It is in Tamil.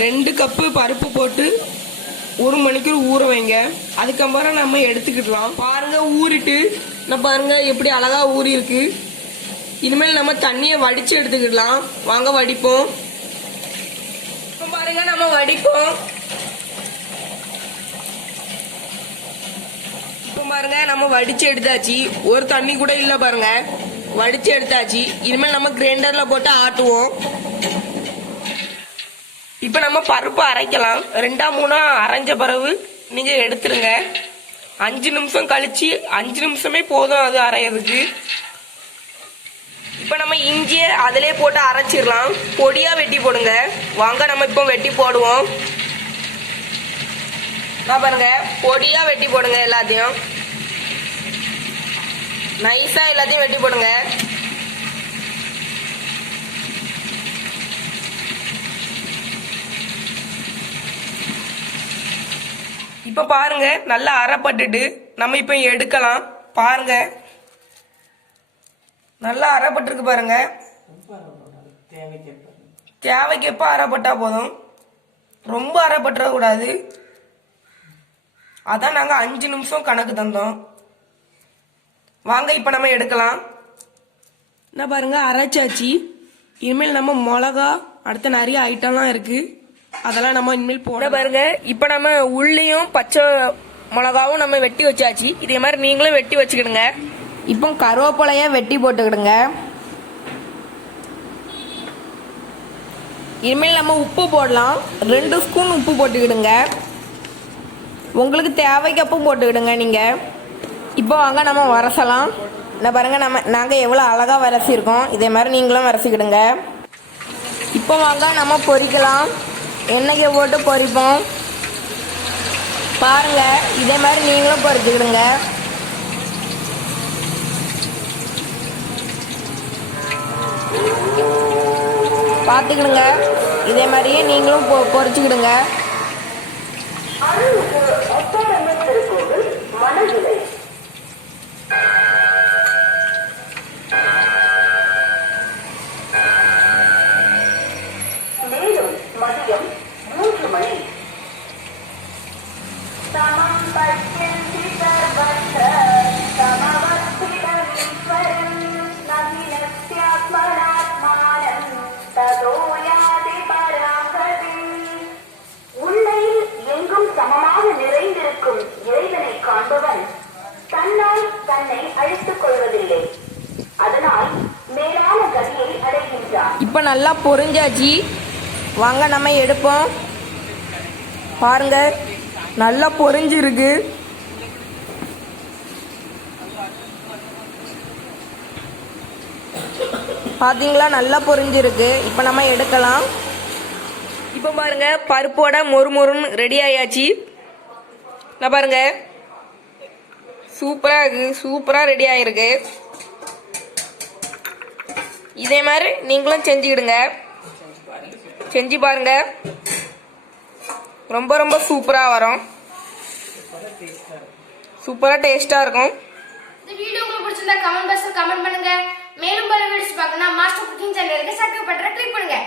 2 கப்பு பருப்பு போட்டு 1 மணிக்கூர் ஊற வைங்க. அதுக்கப்புறம் நம்ம எடுத்துக்கிடலாம். பாருங்க ஊறிட்டு பாருங்க எப்படி அழகா ஊறி இருக்கு. இனிமேல் நம்ம தண்ணியை வடிச்சு எடுத்துக்கிடலாம். வாங்க வடிப்போம். இப்ப பாருங்க நம்ம வடிப்போம். இப்ப பாருங்க நம்ம வடிச்சு எடுத்தாச்சு. ஒரு தண்ணி கூட இல்ல பாருங்க. வடிச்சு எடுத்தாச்சு. இனிமேல் நம்ம கிரைண்டர்ல போட்டு ஆட்டுவோம். இப்ப நம்ம பருப்பு அரைக்கலாம். 2-3 அரைஞ்ச பிறகு நீங்க எடுத்துருங்க. 5 நிமிஷம் கழிச்சு 5 நிமிஷமே போதும் அது அரையிறதுக்கு. இப்ப நம்ம இஞ்சியை அதிலே போட்டு அரைச்சிடலாம். பொடியா வெட்டி போடுங்க. வாங்க நம்ம இப்போ வெட்டி போடுவோம். பாருங்க பொடியா வெட்டி போடுங்க. எல்லாத்தையும் நைஸா எல்லாத்தையும் வெட்டி போடுங்க. இப்ப பாருங்க நல்லா அரைப்பட்டுட்டு நம்ம இப்ப எடுக்கலாம். பாருங்க நல்லா அரைப்பட்டிருக்கு பாருங்க. தேவைக்கப்ப அரைப்பட்டா போதும். ரொம்ப அரைப்பட்டுற கூடாது. அதான் நாங்க 5 நிமிஷம் கணக்கு தந்தோம். வாங்க இப்ப நம்ம எடுக்கலாம். என்ன பாருங்க அரைச்சாச்சு. இனிமேல் நம்ம மிளகா அடுத்த நிறைய ஐட்டம்லாம் இருக்கு. அதெல்லாம் நம்ம இனிமேல் போட பாருங்க. இப்ப நம்ம உள்ளியும் பச்சை மிளகாவும் நம்ம வெட்டி வச்சாச்சு. இதே மாதிரி நீங்களும் வெட்டி வச்சுக்கிடுங்க. இப்போ கருவேப்பிலைய வெட்டி போட்டுக்கிடுங்க. இனிமேல் நம்ம உப்பு போடலாம். 2 ஸ்பூன் உப்பு போட்டுக்கிடுங்க. உங்களுக்கு தேவைக்கப்போ போட்டுக்கிடுங்க நீங்க. இப்போ வாங்க நம்ம வரசலாம். என்ன பாருங்க நாங்கள் எவ்வளோ அழகா வரசிருக்கோம். இதே மாதிரி நீங்களும் வரசிக்கிடுங்க. இப்போ வாங்க நம்ம பொரிக்கலாம். எண்ணெயை போட்டு பொரிப்போம். பாருங்க இதே மாதிரி நீங்களும் பொரிச்சுக்கிடுங்க. பார்த்துக்கிடுங்க. இதே மாதிரியே நீங்களும் பொரிச்சுக்கிடுங்க. மதியம் 3 மணி. உன்னையில் எங்கும் சமமாக நிறைந்திருக்கும் இறைவனை காண்பவன் தன்னால் தன்னை அழித்துக் கொள்வதில்லை. அதனால் மேலான கதியை அடைகின்றான். இப்ப நல்லா பொரிஞ்சாச்சு. வாங்க நம்ம எடுப்போம். பாருங்க நல்லா பொரிஞ்சிருக்கு. பாத்தீங்களா நல்லா பொரிஞ்சிருக்கு. இப்ப நம்ம எடுக்கலாம். இப்ப பாருங்க பருப்போட மொறுமொறுன்னு ரெடி ஆயாச்சு. நான் பாருங்க சூப்பரா இருக்கு. சூப்பரா ரெடி ஆயிருக்கு. இதே மாதிரி நீங்களும் செஞ்சுக்கிடுங்க. செஞ்சு பாருங்க. ரொம்ப ரொம்ப சூப்பரா வரும். சூப்பரா டேஸ்டா இருக்கும். இந்த வீடியோ உங்களுக்கு பிடிச்சிருந்தா கமெண்ட் பாக்ஸ்ல கமெண்ட் பண்ணுங்க. மேலும் பல வீடியோஸ் பார்க்கணும்னா மாஸ்டர் குக்கிங் சேனலுக்கு சப்ஸ்கிரைப் பட்டனை கிளிக் பண்ணுங்க.